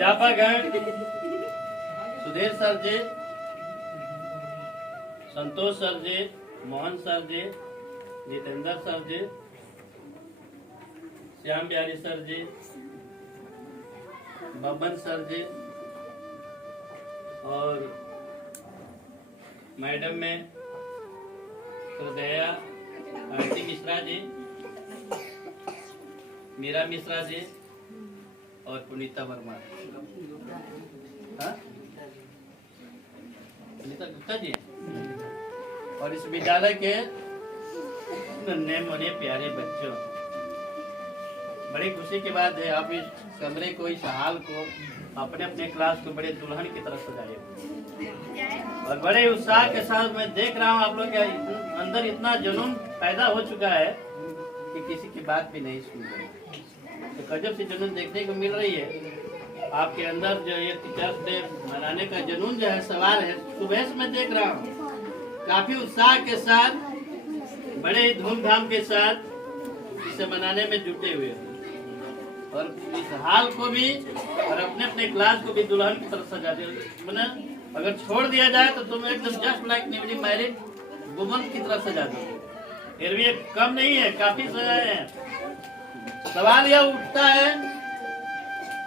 अध्यापकगण Sudhir sir जी, संतोष sir जी, Mohan sir जी, Jitendra sir जी, Shyam Bihari sir जी, Baban sir जी और madam में हृदया आरती मिश्रा जी, मीरा मिश्रा जी और पुनीता वर्मा। पुनीता गुप्ता जी और इस विद्यालय के नन्हे मुन्ने प्यारे बच्चों, बड़ी खुशी की बात है आप इस कमरे को, इस हाल को, अपने अपने क्लास को बड़े दुल्हन की तरफ सजाए और बड़े उत्साह के साथ मैं देख रहा हूँ आप लोग के अंदर इतना जुनून पैदा हो चुका है कि किसी की बात भी नहीं सुन रहे। तो गजब से जुनून देखने को मिल रही है आपके अंदर। जो ये टीचर्स डे मनाने का जुनून जो है, सवाल है, सुबह से मैं देख रहा हूँ काफी उत्साह के साथ, बड़े ही धूमधाम के साथ इसे मनाने में जुटे हुए हैं और इस हाल को भी और अपने अपने क्लास को भी दुल्हन की तरफ सजा दे। मैंने अगर छोड़ दिया जाए तो तुम एकदम just like newly married woman की तरफ सजा दो। फिर भी कम नहीं है, काफी सजाए हैं। सवाल यह उठता है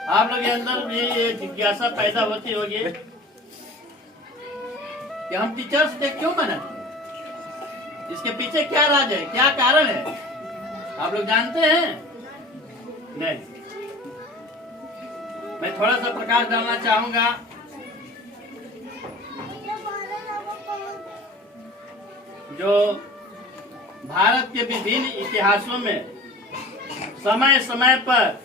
आप लोग के अंदर भी ये जिज्ञासा पैदा होती होगी कि हम टीचर्स डे क्यों मनाते हैं, इसके पीछे क्या राज है, क्या कारण है, आप लोग जानते हैं? नहीं। मैं थोड़ा सा प्रकाश डालना चाहूंगा। जो भारत के विभिन्न इतिहासों में समय समय पर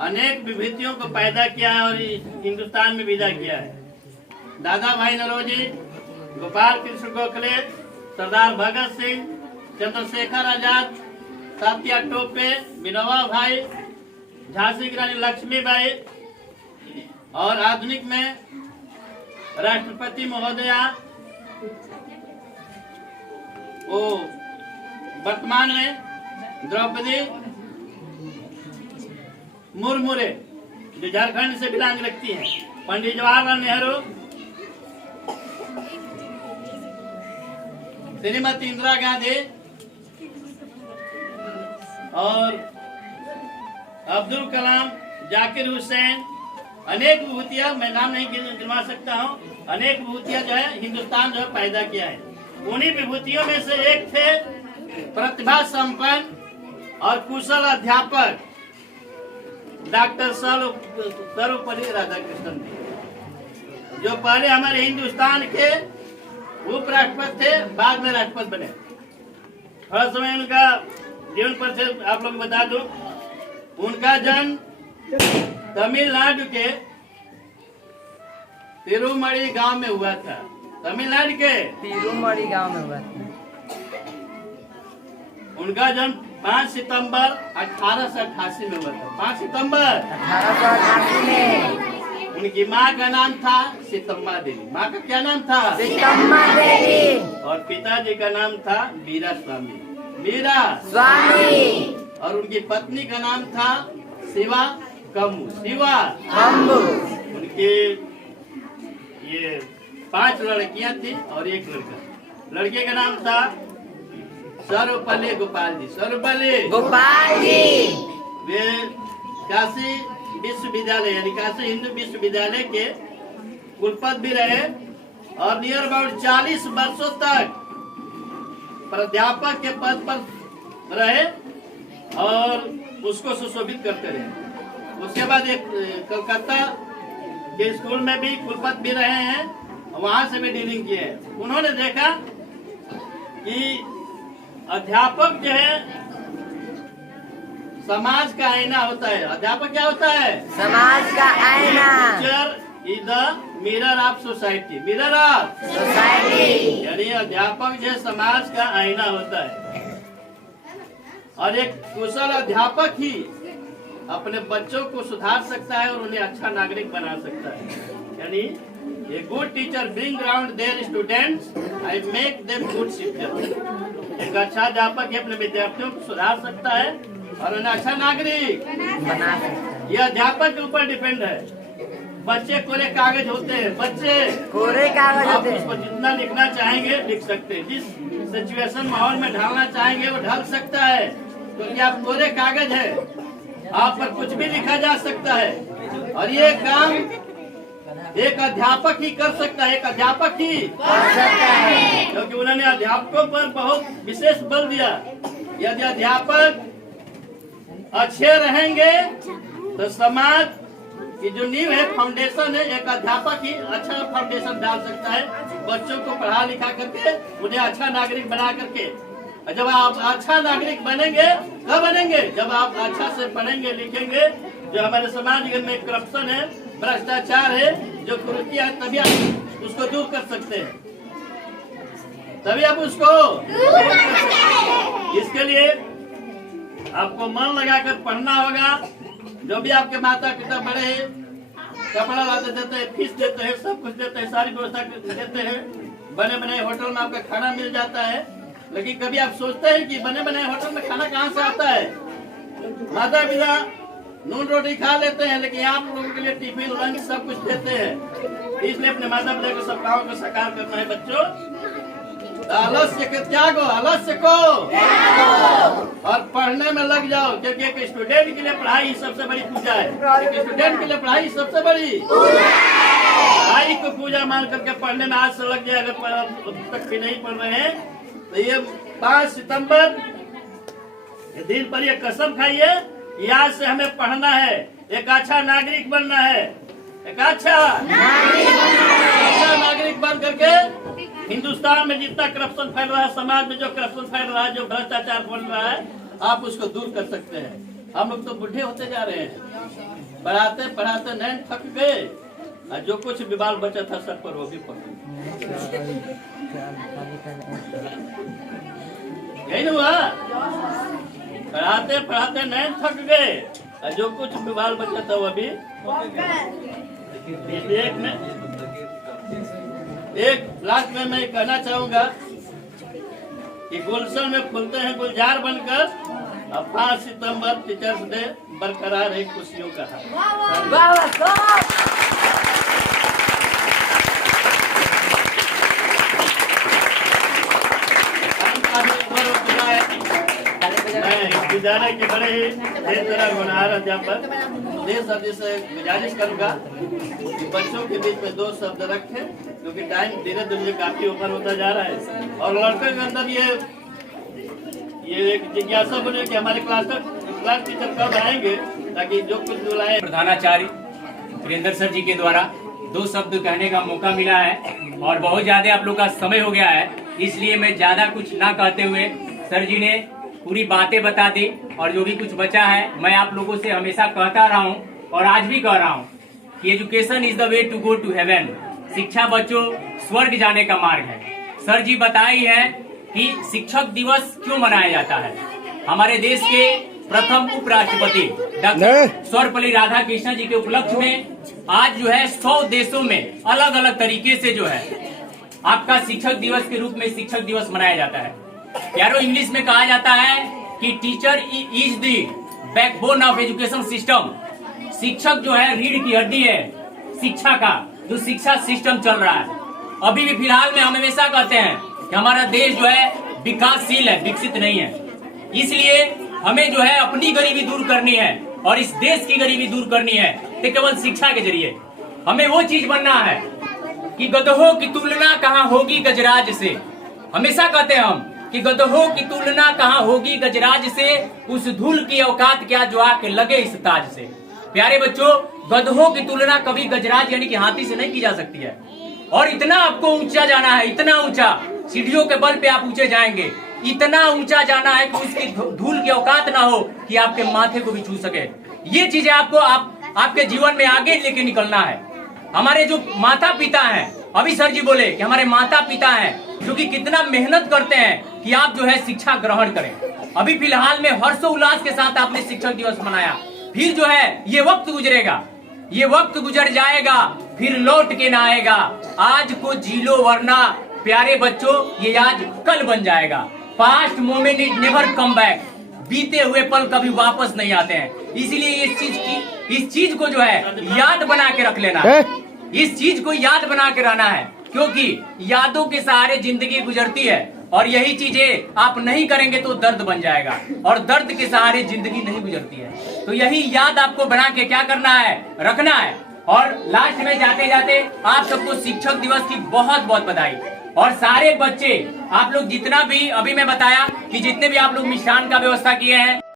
अनेक विभूतियों को पैदा किया है और हिंदुस्तान में विदा किया है। दादा भाई नौरोजी, गोपाल कृष्ण गोखले, सरदार भगत सिंह, चंद्रशेखर आजाद, तात्या टोपे, विनोबा भाई, झांसी की रानी लक्ष्मीबाई और आधुनिक में राष्ट्रपति महोदया, वो वर्तमान में द्रौपदी मुर्मू जो झारखंड से बिलोंग रखती हैं, पंडित जवाहरलाल नेहरू, श्रीमती इंदिरा गांधी और अब्दुल कलाम, जाकिर हुसैन, अनेक विभूतियां, मैं नाम नहीं गिनवा सकता हूँ, अनेक विभूतियां जो है हिंदुस्तान जो है पैदा किया है। उन्हीं विभूतियों में से एक थे प्रतिभा संपन्न और कुशल अध्यापक डॉक्टर सर्वपल्ली राधाकृष्णन जी, जो पहले हमारे हिंदुस्तान के उपराष्ट्रपति थे, बाद में राष्ट्रपति बने। थोड़ा समय उनका जीवन परिचय आप लोग बता दो। उनका जन्म तमिलनाडु के तिरुमड़ी गांव में हुआ था। तमिलनाडु के तिरुमड़ी गांव में हुआ था। उनका जन्म 5 सितंबर 1888 में हुआ था। 5 सितंबर 1888 में। उनकी माँ का नाम था सीतम्मा देवी। माँ का क्या नाम था? सीतम्मा देवी। और पिताजी का नाम था वीरा स्वामी। वीरा स्वामी। और उनकी पत्नी का नाम था शिवा कम्बू। शिवा कम्बू। उनके ये 5 लड़कियां थी और 1 लड़का। लड़के का नाम था सर्वपल्ली गोपाल जी। सर्वपल्ली गोपाल जी। वे काशी विश्वविद्यालय यानी काशी हिंदू विश्वविद्यालय के कुलपति भी रहे और नियर अबाउट 40 वर्षों तक प्राध्यापक के पद पर रहे और उसको सुशोभित करते रहे। उसके बाद एक कलकत्ता के स्कूल में भी कुलपति भी रहे हैं, वहां से भी डीलिंग किए हैं। उन्होंने देखा कि अध्यापक जो है समाज का आईना होता है। अध्यापक क्या होता है? समाज का आईना। Teacher is the mirror of society. Mirror of society. यानी अध्यापक जो समाज का आईना होता है और एक कुशल अध्यापक ही अपने बच्चों को सुधार सकता है और उन्हें अच्छा नागरिक बना सकता है। यानी a good teacher bring around their students I make them good citizen. एक अच्छा अध्यापक ही अपने विद्यार्थियों को सुधार सकता है और उन्हें अच्छा नागरिक बना सकता है। यह अध्यापक के ऊपर डिपेंड है। बच्चे कोरे कागज होते हैं, बच्चे कोरे कागज आप होते हैं। उसको जितना लिखना चाहेंगे लिख सकते हैं, जिस सिचुएशन माहौल में ढालना चाहेंगे वो ढल सकता है, क्योंकि आप कोरे कागज है, आप पर कुछ भी लिखा जा सकता है। और ये काम एक अध्यापक ही कर सकता है, एक अध्यापक ही कर सकता है। क्योंकि उन्होंने अध्यापकों पर बहुत विशेष बल दिया। यदि अध्यापक अच्छे रहेंगे तो समाज की जो नींव है, फाउंडेशन है, एक अध्यापक ही अच्छा फाउंडेशन डाल सकता है, बच्चों को पढ़ा लिखा करके उन्हें अच्छा नागरिक बना करके। और जब आप अच्छा नागरिक बनेंगे, कब बनेंगे? जब आप अच्छा से पढ़ेंगे लिखेंगे। जो हमारे समाज में करप्शन है, भ्रष्टाचार है, जो कुरीति है, तभी आप उसको दूर कर सकते हैं, तभी आप उसको दूर कर सकते हैं। इसके लिए आपको मन लगाकर पढ़ना होगा। जो भी आपके माता पिता बड़े हैं, कपड़ा लाते देते हैं, फीस देते हैं, सब कुछ देते हैं, सारी व्यवस्था देते हैं, बने बनाए होटल में आपका खाना मिल जाता है। लेकिन कभी आप सोचते हैं कि बने बनाए होटल में खाना कहाँ से आता है? माता पिता नून रोटी खा लेते हैं, लेकिन आप लोगों के लिए टिफिन लंच सब कुछ देते हैं। इसलिए अपने माता पिता के सपनाओं को साकार करना है बच्चों। आलस्य के त्यागो, आलस्य को और पढ़ने में लग जाओ, क्योंकि एक स्टूडेंट के लिए पढ़ाई सबसे बड़ी पूजा है। एक स्टूडेंट के लिए पढ़ाई सबसे बड़ी पढ़ाई को पूजा मान करके पढ़ने में आज से लग जाए। अगर अब तक भी नहीं पढ़ रहे हैं तो ये 5 सितंबर दिन पर ये कसम खाइए, आज से हमें पढ़ना है, एक अच्छा नागरिक बनना है, एक अच्छा नागरिक बन करके हिंदुस्तान में जितना करप्शन फैल रहा है, समाज में जो करप्शन फैल रहा है, जो भ्रष्टाचार फैल रहा है, आप उसको दूर कर सकते हैं। हम लोग तो बूढ़े होते जा रहे हैं, पढ़ाते पढ़ाते नैन थक गए, और जो कुछ भी बाल बचा था सब पर वो भी पढ़ यही ना हुआ। पढ़ाते पढ़ाते नैन थक गए, और जो कुछ भी बाल बचा था वो भी। एक लास्ट में मैं कहना चाहूंगा कि गुलशन में फूलते हैं गुलजार बनकर। अब 5 सितंबर टीचर्स डे बरकरार है खुशियों का। विद्यालय के बड़े ही ढेर तरह होनहार अध्यापक से गुजारिश करूंगा कि बच्चों के बीच में 2 शब्द रखें, क्योंकि टाइम धीरे धीरे काफी ओवर होता जा रहा है। और लड़कों के अंदर ये एक जिज्ञासा बने कि हमारे क्लास टीचर कब आएंगे, ताकि जो कुछ बुलाए। प्रधानाचार्य वीरेंद्र सर जी के द्वारा 2 शब्द कहने का मौका मिला है, और बहुत ज्यादा आप लोग का समय हो गया है, इसलिए मैं ज्यादा कुछ ना कहते हुए सर जी ने पूरी बातें बता दी। और जो भी कुछ बचा है, मैं आप लोगों से हमेशा कहता रहा हूँ और आज भी कह रहा हूँ कि education is the way to go to heaven. शिक्षा बच्चों स्वर्ग जाने का मार्ग है। सर जी बताई है कि शिक्षक दिवस क्यों मनाया जाता है। हमारे देश के प्रथम उपराष्ट्रपति डॉक्टर सर्वपल्ली राधाकृष्णन जी के उपलक्ष्य में आज जो है 100 देशों में अलग अलग तरीके से जो है आपका शिक्षक दिवस के रूप में शिक्षक दिवस मनाया जाता है। यारो इंग्लिश में कहा जाता है कि teacher is the backbone of education system. शिक्षक जो है रीढ़ की हड्डी है शिक्षा का, जो शिक्षा सिस्टम चल रहा है। अभी भी फिलहाल में हम हमेशा कहते हैं कि हमारा देश जो है विकासशील है, विकसित नहीं है। इसलिए हमें जो है अपनी गरीबी दूर करनी है और इस देश की गरीबी दूर करनी है, तो केवल शिक्षा के जरिए हमें वो चीज बनना है कि गधों की तुलना कहाँ होगी गजराज से। हमेशा कहते हैं हम कि गधों की तुलना कहाँ होगी गजराज से, उस धूल की औकात क्या जो आके लगे इस ताज से। प्यारे बच्चों, गधों की तुलना कभी गजराज यानी कि हाथी से नहीं की जा सकती है। और इतना आपको ऊंचा जाना है, इतना ऊंचा, सीढ़ियों के बल पे आप ऊंचे जाएंगे, इतना ऊंचा जाना है कि उसकी धूल की औकात ना हो कि आपके माथे को भी छू सके। ये चीजें आपको आपके जीवन में आगे लेके निकलना है। हमारे जो माता पिता हैं, अभी सर जी बोले कि हमारे माता पिता हैं जो कि कितना मेहनत करते हैं कि आप जो है शिक्षा ग्रहण करें। अभी फिलहाल में हर्षोल्लास के साथ आपने शिक्षक दिवस मनाया, फिर जो है ये वक्त गुजरेगा, ये वक्त गुजर जाएगा, फिर लौट के ना आएगा। आज को जी लो वरना प्यारे बच्चों ये आज कल बन जाएगा। Past moment is never come back. बीते हुए पल कभी वापस नहीं आते हैं। इसीलिए इस चीज को जो है याद बना के रख लेना है, इस चीज को याद बना के रहना है, क्योंकि यादों के सहारे जिंदगी गुजरती है और यही चीजें आप नहीं करेंगे तो दर्द बन जाएगा और दर्द के सहारे जिंदगी नहीं गुजरती है। तो यही याद आपको बना के क्या करना है, रखना है। और लास्ट में जाते जाते आप सबको शिक्षक दिवस की बहुत बहुत बधाई। और सारे बच्चे आप लोग जितना भी अभी मैं बताया कि जितने भी आप लोग मिष्ठान का व्यवस्था किए हैं